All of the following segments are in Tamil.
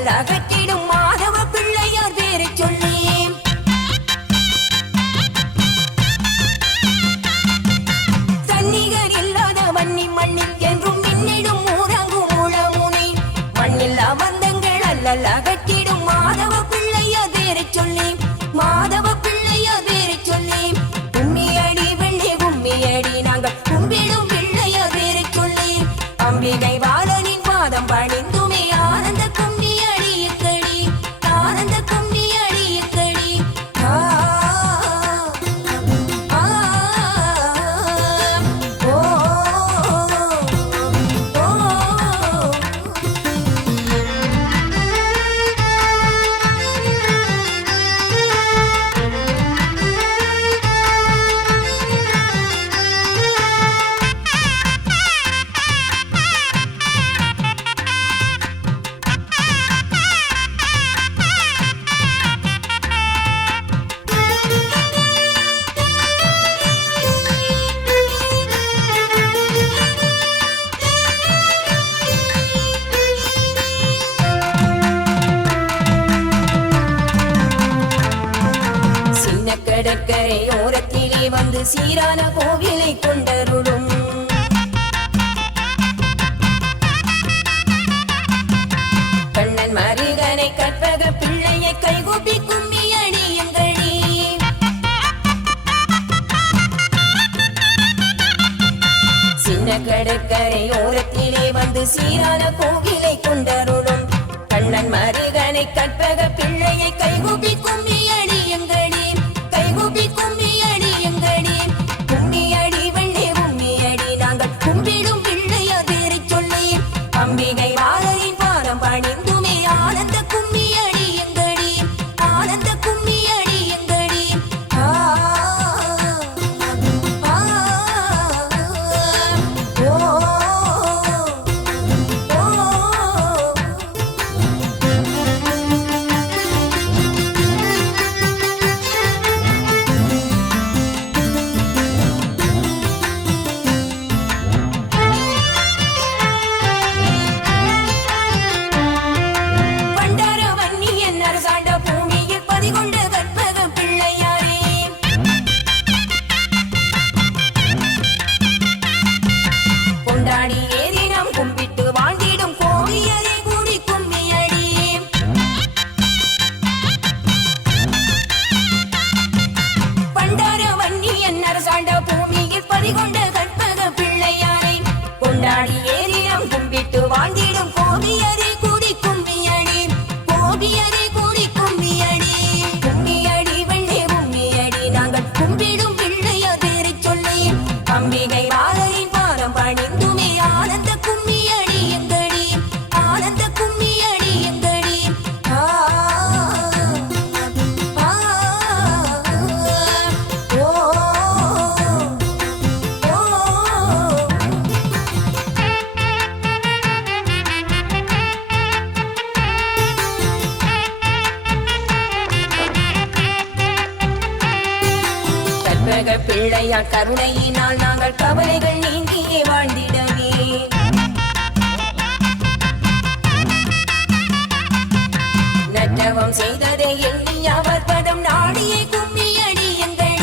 அல்லல் அகற்றிடும் மாதவ பிள்ளையார் பேரை சொல்லி தன்னிகர் இல்லாத வன்னி மண்ணில் என்றும் மின்னிடும் ஊரங்கும் உளமுனை மண்ணில் அமர்ந்தங்கள் அல்லல் அகற்றிடும் மாதவ பிள்ளையார் பேரை சொல்லி மாதவ பிள்ளையார் பேரை சொல்லி கும்மியடி வெள்ளி கும்மியடி நாங்கள் கும்பிடும் பிள்ளையார் பேரை சொல்லி அம்பிகை பாலனின் பாதம் பணிந்துமே ஆனந்த கும்மி அடியக்கடி ஆனந்த கும்மி அடியக்கடி கடற்கரையோரத்திலே வந்து சீரான கோவிலை கொண்டருளும் கண்ணன் மருகனை கற்பக பிள்ளையை கைகூப்பி கும்மி அடியுங்களே சின்ன கடற்கரையோரத்திலே வந்து சீரான கோவிலை கொண்டருளும் கண்ணன் மருகனை கற்பக பிள்ளையை கைகூப்பி கும்மி அடியுங்களே கைகூப்பி கும்மி அடியுங்களே கும்மி அடி வெள்ளி கும்மி அடி நாங்கள் கும்பிடும் பிள்ளையார் பேரை சொல்லி அம்பிகை பாலரின் பாதம் பணிந்துமே ஆனந்த கும்மி அடியுங்களே ஆனந்த கும்மி அடியுங்களே அம்பிகை பாலரின் பாதம் பணிந்துமே ஆனந்த கும்மி அடியுங்களே ஆனந்த கும்மி அடியுங்களே பிள்ளையார் கருணையினால் நாங்கள் கவலைகள் நீங்கியே வாழ்ந்திடவே நற்றவம் செய்ததை எண்ணி அவர் பதம் நாடியே கும்மி அடியுங்களே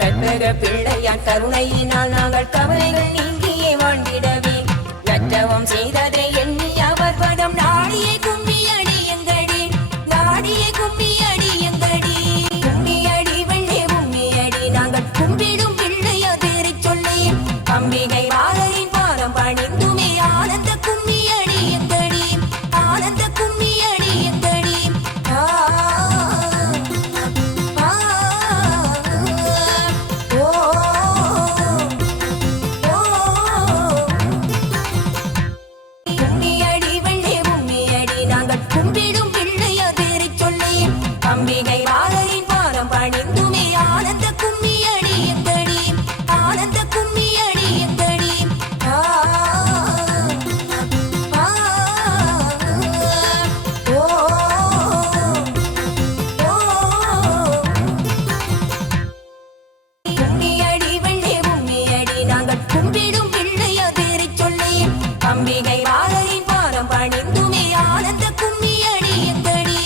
கற்பக பிள்ளையார் கருணையினால் நாங்கள் கவலைகள் நீங்கியே வாழ்ந்திடவே நற்றவம் செய்ததை எண்ணி அவர் பதம் நாடியே கும்மி அடியுங்களே நாடியே கும்மி அடியுங்களே கும்மி அடி வெள்ளி கும்மி அடி நாங்கள் கும்பிடும் பிள்ளையார் பேரை சொல்லி அம்பிகை பாலரின் பாதம் பணிந்துமே ஆனந்த கும்மி அடியுங்களே ஆனந்த கும்மி அடியுங்களே கும்மி அடி வெள்ளி கும்மி அடி நாங்கள் கும்பிடும் பிள்ளையார் பேரை சொல்லி அம்பிகை பாலரின் பாதம் பணிந்துமே ஆனந்த கும்மி அடியுங்களே ஆனந்த கும்மி அடியுங்களே அம்பிகை வாழையின் பாரம் பணிந்துமே ஆனந்த கும்மி அடியங்கடி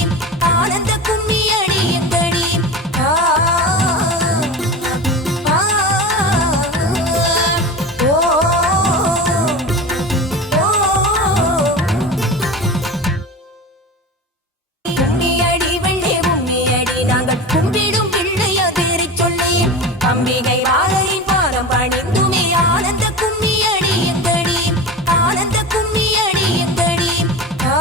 ஆனந்த கும்மி அடியங்கடி ஆ ஆ ஓ ஓ கும்மியடி வெள்ளே கும்மியடி நாங்கள் கும்பிடும் பிள்ளையோ தேறிச் சொல்லி அம்பிகை வாழையின் பாரம் பணிந்துமே ஆனந்த கும்மி அடியங்கடி ஆனந்த கும்மி அடியங்கடி ஆ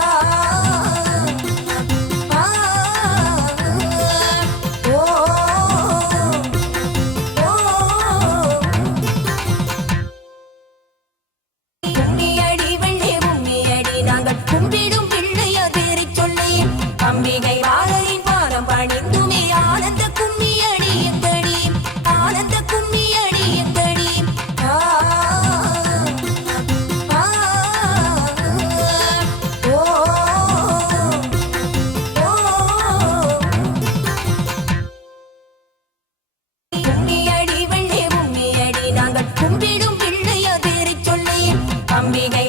ஆ ஓ ஓ கும்மியடி வெள்ளே கும்மியடி நாங்கள் கும்பிடும் பிள்ளையோ தேறிச் சொல்லி அம்பிகை வாழையின் பாரம் பணிந்துமே ஆனந்த கும்மி அடியங்கடி ஆனந்த கும்மி அடியங்கடி ஆ ஆ ஓ ஓ கும்மியடி வெள்ளே கும்மியடி நாங்கள் கும்பிடும் பிள்ளையோ தேறிச் சொல்லி அம்பிகை